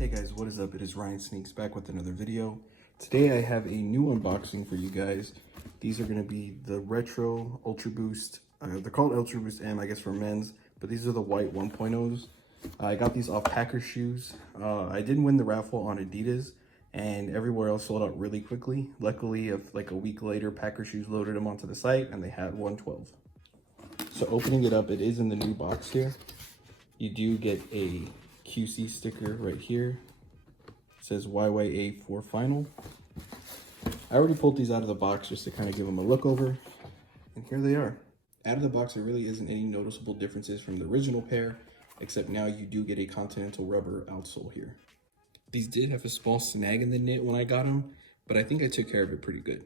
Hey guys, what is up? It is Ryan Sneaks back with another video. Today I have a new unboxing for you guys. These are going to be the Retro Ultra Boost. They're called Ultra Boost M, I guess, for men's, but these are the white 1.0s. I got these off Packer Shoes. I didn't win the raffle on Adidas, and everywhere else sold out really quickly. Luckily, like a week later, Packer Shoes loaded them onto the site, and they had 112. So opening it up, it is in the new box here. You do get a QC sticker right here. It says YYA for final. I already pulled these out of the box just to kind of give them a look over, and here they are. Out of the box, there really isn't any noticeable differences from the original pair, except now you do get a Continental rubber outsole here. These did have a small snag in the knit when I got them, but I think I took care of it pretty good.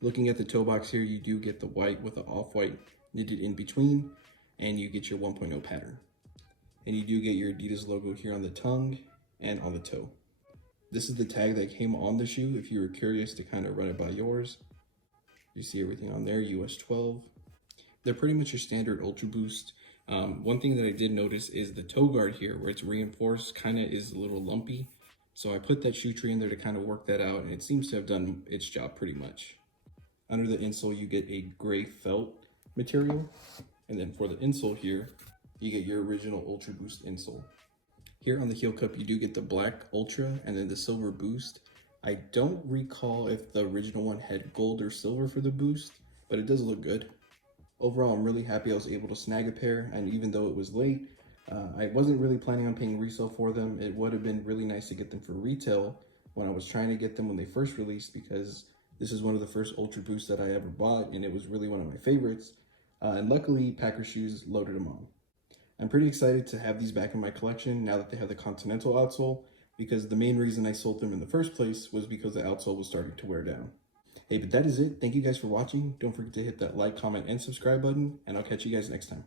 Looking at the toe box here, you do get the white with the off-white knitted in between, and you get your 1.0 pattern. And you do get your Adidas logo here on the tongue and on the toe. This is the tag that came on the shoe if you were curious to kind of run it by yours. You see everything on there, US 12. They're pretty much your standard Ultra Boost. One thing that I did notice is the toe guard here, where it's reinforced, kind of is a little lumpy. So I put that shoe tree in there to kind of work that out, and it seems to have done its job pretty much. Under the insole, you get a gray felt material. And then for the insole here, you get your original Ultra Boost insole. Here on the heel cup, you do get the black Ultra and then the silver Boost. I don't recall if the original one had gold or silver for the Boost, but it does look good. Overall, I'm really happy I was able to snag a pair, and even though it was late, I wasn't really planning on paying resale for them. It would have been really nice to get them for retail when I was trying to get them when they first released, because this is one of the first Ultra Boosts that I ever bought, and it was really one of my favorites. And luckily, Packer Shoes loaded them on. I'm pretty excited to have these back in my collection now that they have the Continental outsole, because the main reason I sold them in the first place was because the outsole was starting to wear down. Hey, but that is it. Thank you guys for watching. Don't forget to hit that like, comment, and subscribe button, and I'll catch you guys next time.